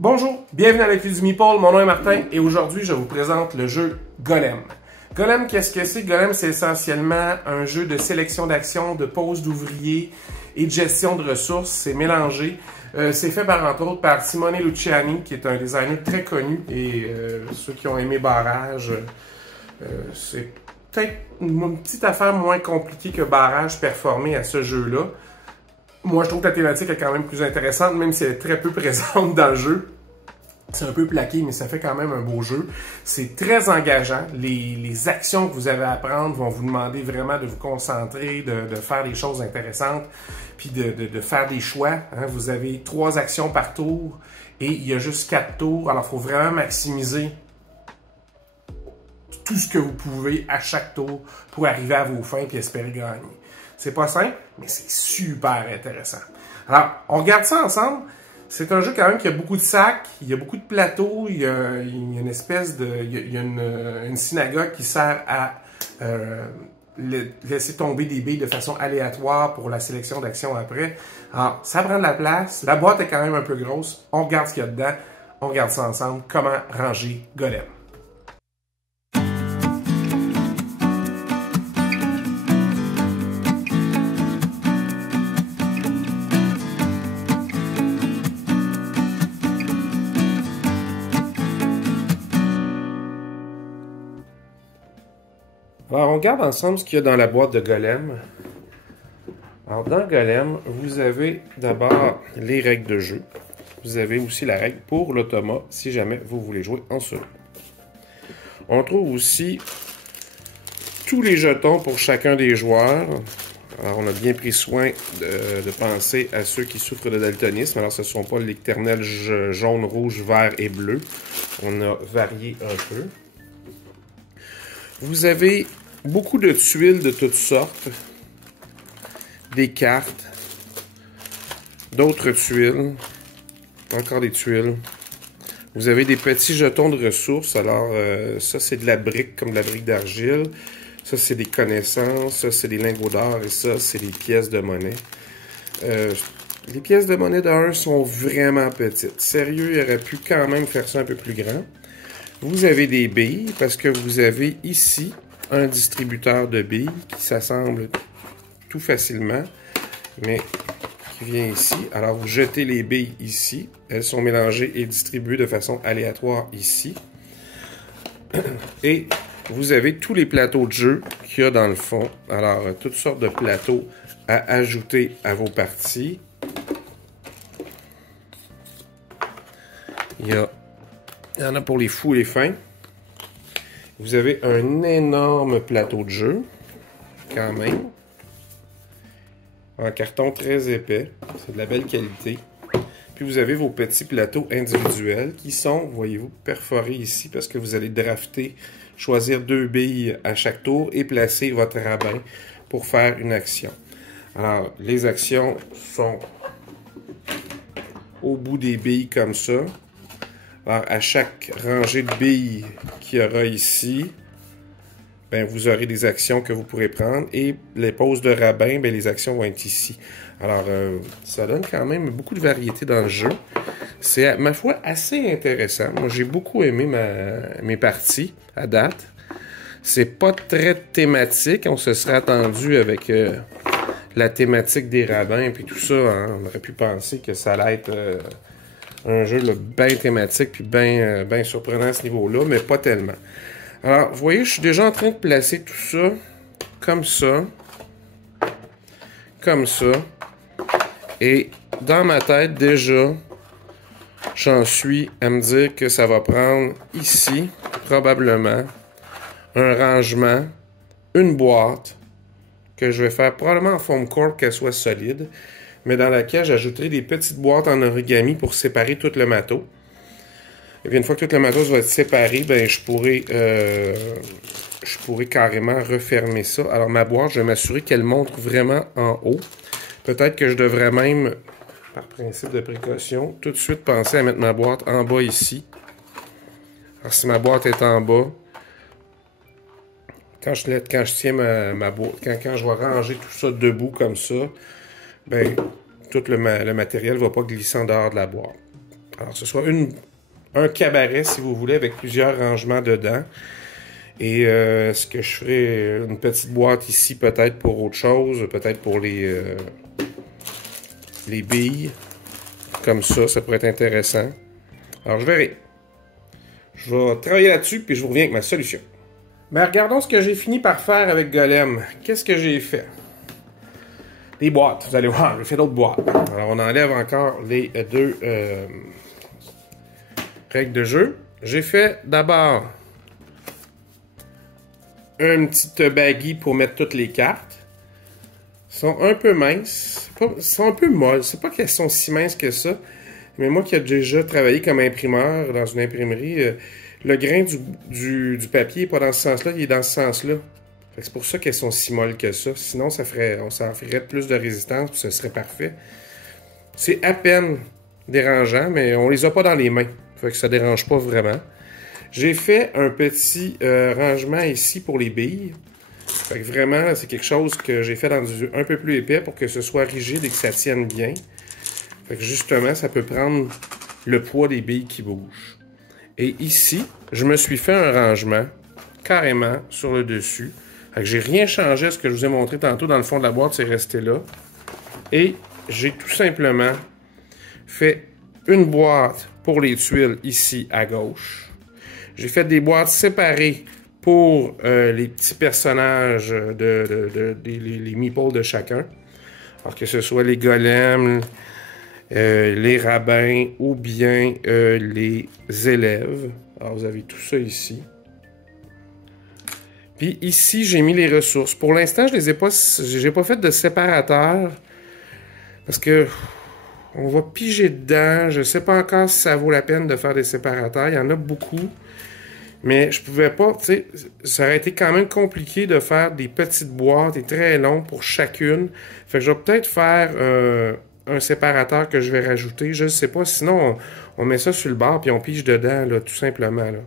Bonjour, bienvenue à l'écrit du Meeple, mon nom est Martin et aujourd'hui je vous présente le jeu Golem. Golem, qu'est-ce que c'est? Golem, c'est essentiellement un jeu de sélection d'actions, de pose d'ouvriers et de gestion de ressources. C'est mélangé. C'est fait entre autres par Simone Luciani, qui est un designer très connu et ceux qui ont aimé Barrage, c'est peut-être une petite affaire moins compliquée que Barrage performer à ce jeu-là. Moi, je trouve que la thématique est quand même plus intéressante, même si elle est très peu présente dans le jeu. C'est un peu plaqué, mais ça fait quand même un beau jeu. C'est très engageant. Les actions que vous avez à prendre vont vous demander vraiment de vous concentrer, de faire des choses intéressantes, puis de faire des choix. Hein. Vous avez 3 actions par tour et il y a juste 4 tours. Alors, il faut vraiment maximiser tout ce que vous pouvez à chaque tour pour arriver à vos fins et espérer gagner. C'est pas simple, mais c'est super intéressant. Alors, on regarde ça ensemble. C'est un jeu quand même qui a beaucoup de sacs, il y a beaucoup de plateaux, il y a une espèce de... Il y a une synagogue qui sert à laisser tomber des billes de façon aléatoire pour la sélection d'actions après. Alors, ça prend de la place. La boîte est quand même un peu grosse. On regarde ce qu'il y a dedans. On regarde ça ensemble. Comment ranger Golem. Alors, on regarde ensemble ce qu'il y a dans la boîte de Golem. Alors, dans Golem, vous avez d'abord les règles de jeu. Vous avez aussi la règle pour l'automa, si jamais vous voulez jouer en solo. On trouve aussi tous les jetons pour chacun des joueurs. Alors, on a bien pris soin de penser à ceux qui souffrent de daltonisme. Alors, ce ne sont pas l'éternel jaune, rouge, vert et bleu. On a varié un peu. Vous avez beaucoup de tuiles de toutes sortes, des cartes, d'autres tuiles, encore des tuiles. Vous avez des petits jetons de ressources. Alors, ça, c'est de la brique, comme de la brique d'argile. Ça, c'est des connaissances. Ça, c'est des lingots d'or. Et ça, c'est des pièces de monnaie. Les pièces de monnaie de 1 sont vraiment petites. Sérieux, il aurait pu quand même faire ça un peu plus grand. Vous avez des billes parce que vous avez ici un distributeur de billes qui s'assemble tout facilement, mais qui vient ici. Alors, vous jetez les billes ici. Elles sont mélangées et distribuées de façon aléatoire ici. Et vous avez tous les plateaux de jeu qu'il y a dans le fond. Alors, toutes sortes de plateaux à ajouter à vos parties. Il y en a pour les fous et les fins. Vous avez un énorme plateau de jeu, quand même. En carton très épais. C'est de la belle qualité. Puis vous avez vos petits plateaux individuels qui sont, voyez-vous, perforés ici parce que vous allez drafter, choisir 2 billes à chaque tour et placer votre rabbin pour faire une action. Alors, les actions sont au bout des billes comme ça. Alors, à chaque rangée de billes qu'il y aura ici, ben, vous aurez des actions que vous pourrez prendre. Et les poses de rabbin, ben, les actions vont être ici. Alors, ça donne quand même beaucoup de variété dans le jeu. C'est, à ma foi, assez intéressant. Moi, j'ai beaucoup aimé mes parties à date. C'est pas très thématique. On se serait attendu avec la thématique des rabbins et tout ça. Hein. On aurait pu penser que ça allait être... un jeu bien thématique puis bien surprenant à ce niveau-là, mais pas tellement. Alors, vous voyez, je suis déjà en train de placer tout ça comme ça. Comme ça. Et dans ma tête, déjà, j'en suis à me dire que ça va prendre ici, probablement, un rangement, une boîte, que je vais faire probablement en foam core qu'elle soit solide, mais dans laquelle j'ajouterai des petites boîtes en origami pour séparer tout le matos. Et bien, une fois que tout le matos va être séparé, ben, je pourrais carrément refermer ça. Alors, ma boîte, je vais m'assurer qu'elle monte vraiment en haut. Peut-être que je devrais même, par principe de précaution, tout de suite penser à mettre ma boîte en bas ici. Alors, si ma boîte est en bas, quand je tiens ma boîte, quand je vais ranger tout ça debout comme ça, ben, tout le matériel ne va pas glisser en dehors de la boîte. Alors, ce soit un cabaret, si vous voulez, avec plusieurs rangements dedans. Et est-ce que je ferai une petite boîte ici, peut-être pour autre chose, peut-être pour les billes. Comme ça pourrait être intéressant. Alors, je verrai. Je vais travailler là-dessus, puis je vous reviens avec ma solution. Mais regardons ce que j'ai fini par faire avec Golem. Qu'est-ce que j'ai fait? Des boîtes, vous allez voir, j'ai fait d'autres boîtes. Alors, on enlève encore les deux règles de jeu. J'ai fait d'abord un petit baggy pour mettre toutes les cartes. Ils sont un peu minces. Ils sont un peu molles. C'est pas qu'elles sont si minces que ça. Mais moi qui ai déjà travaillé comme imprimeur dans une imprimerie, le grain du papier n'est pas dans ce sens-là, il est dans ce sens-là. C'est pour ça qu'elles sont si molles que ça. Sinon, on s'en ferait plus de résistance, puis ce serait parfait. C'est à peine dérangeant, mais on les a pas dans les mains. Fait que ça dérange pas vraiment. J'ai fait un petit rangement ici pour les billes. Fait que vraiment, c'est quelque chose que j'ai fait dans un peu plus épais pour que ce soit rigide et que ça tienne bien. Fait que justement, ça peut prendre le poids des billes qui bougent. Et ici, je me suis fait un rangement carrément sur le dessus. Fait que j'ai rien changé à ce que je vous ai montré tantôt dans le fond de la boîte, c'est resté là. Et j'ai tout simplement fait une boîte pour les tuiles ici à gauche. J'ai fait des boîtes séparées pour les petits personnages, les meeples de chacun. Alors que ce soit les golems, les rabbins ou bien les élèves. Alors vous avez tout ça ici. Puis ici, j'ai mis les ressources. Pour l'instant, j'ai pas fait de séparateur parce que on va piger dedans. Je sais pas encore si ça vaut la peine de faire des séparateurs. Il y en a beaucoup. Mais je pouvais pas, tu sais, ça aurait été quand même compliqué de faire des petites boîtes et très long pour chacune. Fait que je vais peut-être faire un séparateur que je vais rajouter. Je ne sais pas, sinon on met ça sur le bord puis on pige dedans, là, tout simplement. Là.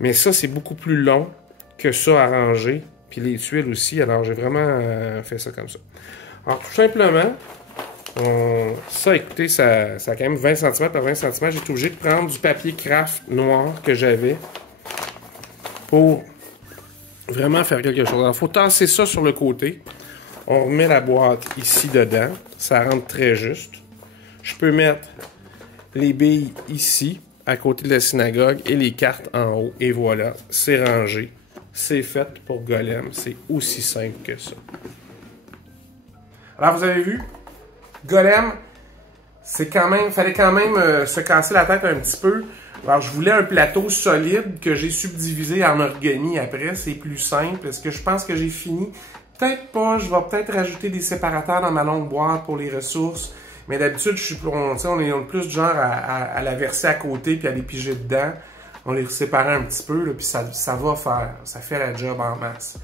Mais ça, c'est beaucoup plus long que ça à ranger. Puis les tuiles aussi, alors j'ai vraiment fait ça comme ça. Alors tout simplement, ça, écoutez, ça a quand même 20 cm par 20 cm. J'ai été obligé de prendre du papier craft noir que j'avais pour vraiment faire quelque chose. Alors, il faut tasser ça sur le côté. On remet la boîte ici dedans. Ça rentre très juste. Je peux mettre les billes ici, à côté de la synagogue, et les cartes en haut. Et voilà, c'est rangé. C'est fait pour Golem. C'est aussi simple que ça. Alors, vous avez vu, Golem, fallait quand même se casser la tête un petit peu. Alors, je voulais un plateau solide que j'ai subdivisé en origami après. C'est plus simple. Est-ce que je pense que j'ai fini? Peut-être pas. Je vais peut-être rajouter des séparateurs dans ma longue boîte pour les ressources. Mais d'habitude, on est plus du genre à la verser à côté puis à les piger dedans. On les sépare un petit peu, là, puis ça va faire. Ça fait la job en masse.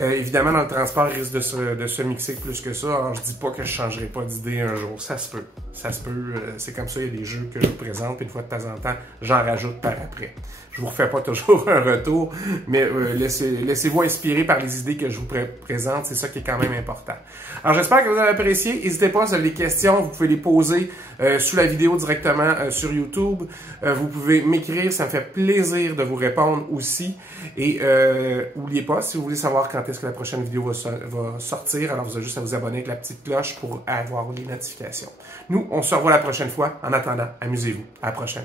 Évidemment, dans le transport, il risque de se mixer plus que ça. Alors, je dis pas que je changerai pas d'idée un jour. Ça se peut. Ça se peut. C'est comme ça, il y a des jeux que je vous présente, puis une fois de temps en temps, j'en rajoute par après. Je vous refais pas toujours un retour, mais laissez-vous inspirer par les idées que je vous présente. C'est ça qui est quand même important. Alors, j'espère que vous avez apprécié. N'hésitez pas, si vous avez des questions, vous pouvez les poser sous la vidéo directement sur YouTube. Vous pouvez m'écrire, ça me fait plaisir de vous répondre aussi. Et n'oubliez pas, si vous voulez savoir quand est-ce que la prochaine vidéo va sortir, alors vous avez juste à vous abonner avec la petite cloche pour avoir les notifications. Nous, on se revoit la prochaine fois. En attendant, amusez-vous. À la prochaine.